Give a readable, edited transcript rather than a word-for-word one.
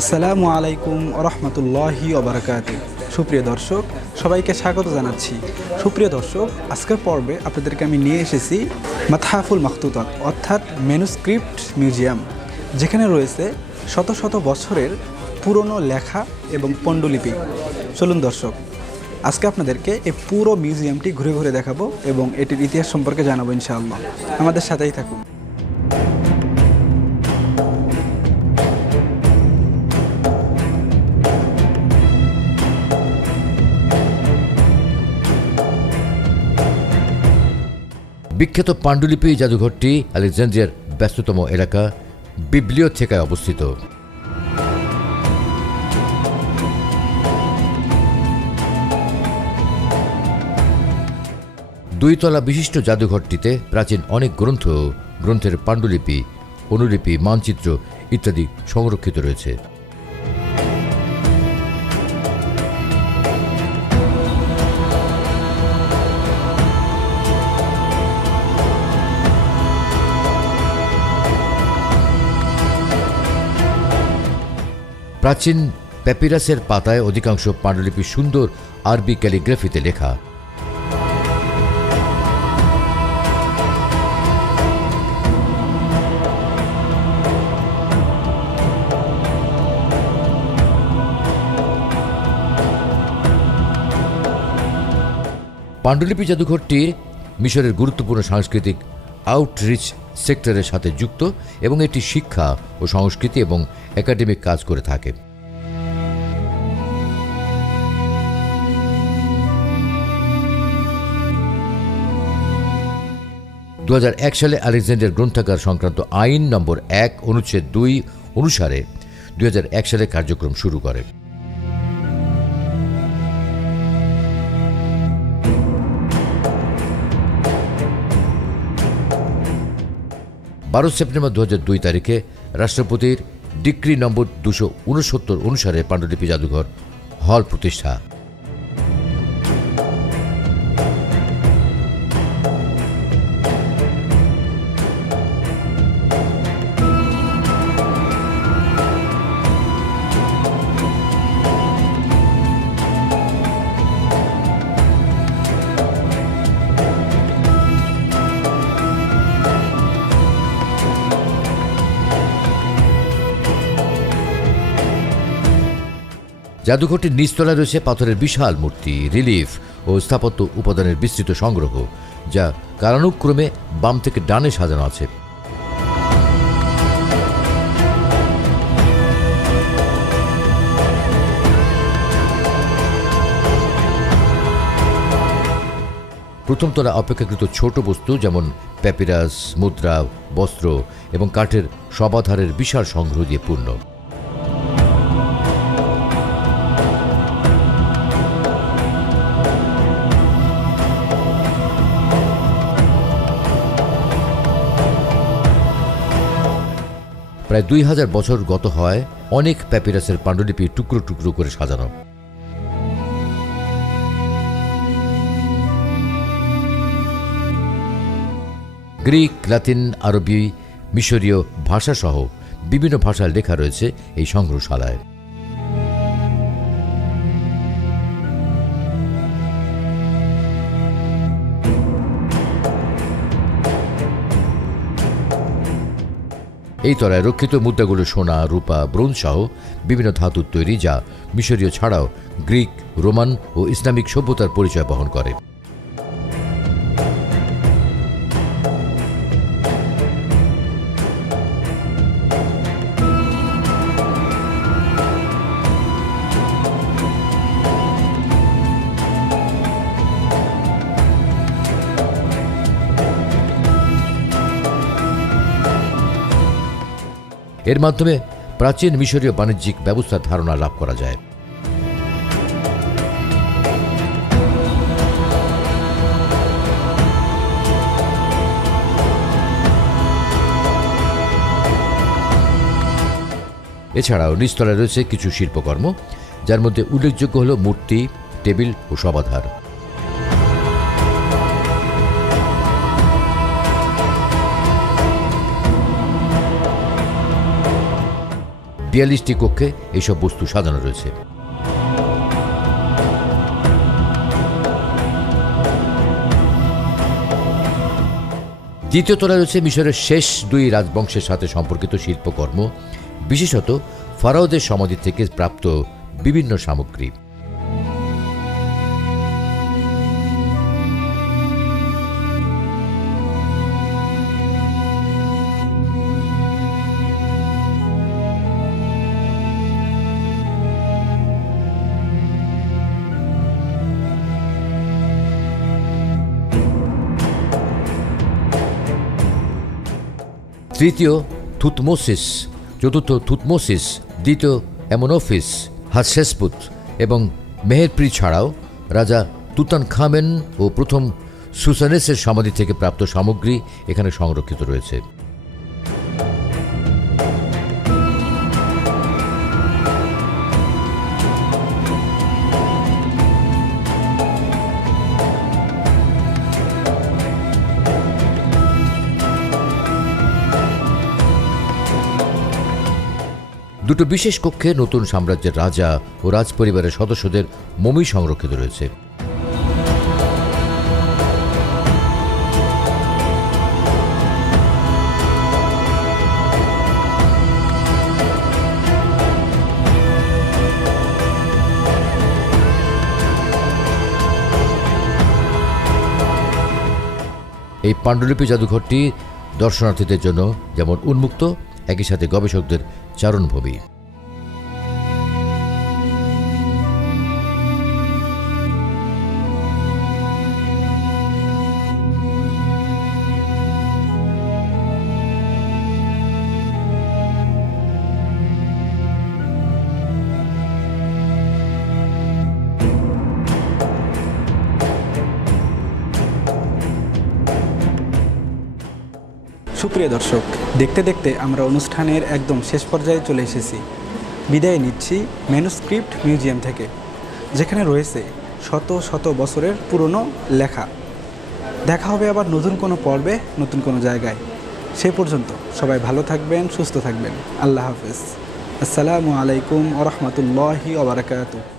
আসসালামু আলাইকুম রহমতুল্লাহি ওবারাকাতুহু। সুপ্রিয় দর্শক, সবাইকে স্বাগত জানাচ্ছি। সুপ্রিয় দর্শক, আজকের পর্বে আপনাদেরকে আমি নিয়ে এসেছি মাতহাফুল মাখতুতাত অর্থাৎ ম্যানুস্ক্রিপ্ট মিউজিয়াম, যেখানে রয়েছে শত শত বছরের পুরনো লেখা এবং পাণ্ডুলিপি। চলুন দর্শক, আজকে আপনাদেরকে এই পুরো মিউজিয়ামটি ঘুরে ঘুরে দেখাবো এবং এটির ইতিহাস সম্পর্কে জানাবো ইনশাআল্লাহ। আমাদের সাথেই থাকুন। বিখ্যাত পাণ্ডুলিপি জাদুঘরটি আলেকজান্দ্রিয়ার ব্যস্ততম এলাকা বিবলিওথেকায় অবস্থিত। দুইতলা বিশিষ্ট জাদুঘরটিতে প্রাচীন অনেক গ্রন্থের পাণ্ডুলিপি, অনুলিপি, মানচিত্র ইত্যাদি সংরক্ষিত রয়েছে। প্রাচীন প্যাপিরাসের পাতায় অধিকাংশ পাণ্ডুলিপি সুন্দর আরবি ক্যালিগ্রাফিতে লেখা। পাণ্ডুলিপি জাদুঘরটির মিশরের গুরুত্বপূর্ণ সাংস্কৃতিক আউটরিচ সেক্টরের সাথে যুক্ত এবং এটি শিক্ষা ও সংস্কৃতি এবং একাডেমিক কাজ করে থাকে। দু সালে আলেকজান্দ্রিয়ার গ্রন্থাগার সংক্রান্ত আইন নম্বর 1 অনুচ্ছেদ 2 অনুসারে 2001 সালে কার্যক্রম শুরু করে। সেপ্টেম্বর 2002 তারিখে রাষ্ট্রপতির ডিক্রি নম্বর 269 অনুসারে পাণ্ডুলিপি জাদুঘর হল প্রতিষ্ঠা। জাদুঘরটির নিচতলায় রয়েছে পাথরের বিশাল মূর্তি, রিলিফ ও স্থাপত্য উপাদানের বিস্তৃত সংগ্রহ, যা কালানুক্রমে বাম থেকে ডানে সাজানো আছে। প্রথম তলা অপেক্ষাকৃত ছোট বস্তু যেমন প্যাপিরাস, মুদ্রা, বস্ত্র এবং কাঠের শবাধারের বিশাল সংগ্রহ দিয়ে পূর্ণ। প্রায় 2000 বছর গত হয় অনেক প্যাপিরাসের পাণ্ডুলিপি টুকরো টুকরো করে সাজানো। গ্রিক, লাতিন, আরবি, মিশরীয় ভাষাসহ বিভিন্ন ভাষায় লেখা রয়েছে এই সংগ্রহশালায়। এই তলায় রক্ষিত মুদ্রাগুলো সোনা, রূপা, ব্রোঞ্জ সহ বিভিন্ন ধাতুর তৈরি, যা মিশরীয় ছাড়াও গ্রিক, রোমান ও ইসলামিক সভ্যতার পরিচয় বহন করে। এর মাধ্যমে প্রাচীন মিশরীয় বাণিজ্যিক ব্যবস্থার ধারণা লাভ করা যায়। এছাড়াও নিচতলায় রয়েছে কিছু শিল্পকর্ম, যার মধ্যে উল্লেখযোগ্য হল মূর্তি, টেবিল ও শবাধার। 42টি কক্ষে এইসব বস্তু সাজানো রয়েছে। দ্বিতীয় তলায় রয়েছে মিশরের শেষ 2 রাজবংশের সাথে সম্পর্কিত শিল্পকর্ম, বিশেষত ফারাওদের সমাধি থেকে প্রাপ্ত বিভিন্ন সামগ্রী। তৃতীয় থুতমোসিস, চতুর্থ থুতমোসিস, দ্বিতীয় অ্যামনোফিস, হাতশেসপুত এবং মেহেরপ্রি ছাড়াও রাজা তুতানখামেন ও প্রথম সুসানেসের সমাধি থেকে প্রাপ্ত সামগ্রী এখানে সংরক্ষিত রয়েছে। দুটো বিশেষ কক্ষে নতুন সাম্রাজ্যের রাজা ও রাজপরিবারের সদস্যদের মমি সংরক্ষিত রয়েছে। এই পাণ্ডুলিপি জাদুঘরটি দর্শনার্থীদের জন্য যেমন উন্মুক্ত, একই সাথে গবেষকদের চারণভূমি। সুপ্রিয় দর্শক, দেখতে দেখতে আমরা অনুষ্ঠানের একদম শেষ পর্যায়ে চলে এসেছি। বিদায় নিচ্ছি ম্যানুস্ক্রিপ্ট মিউজিয়াম থেকে, যেখানে রয়েছে শত শত বছরের পুরনো লেখা। দেখা হবে আবার নতুন কোনো পর্বে, নতুন কোনো জায়গায়। সে পর্যন্ত সবাই ভালো থাকবেন, সুস্থ থাকবেন। আল্লাহ হাফেজ। আসসালামু আলাইকুম ওয়া রাহমাতুল্লাহি ওয়া বারাকাতুহু।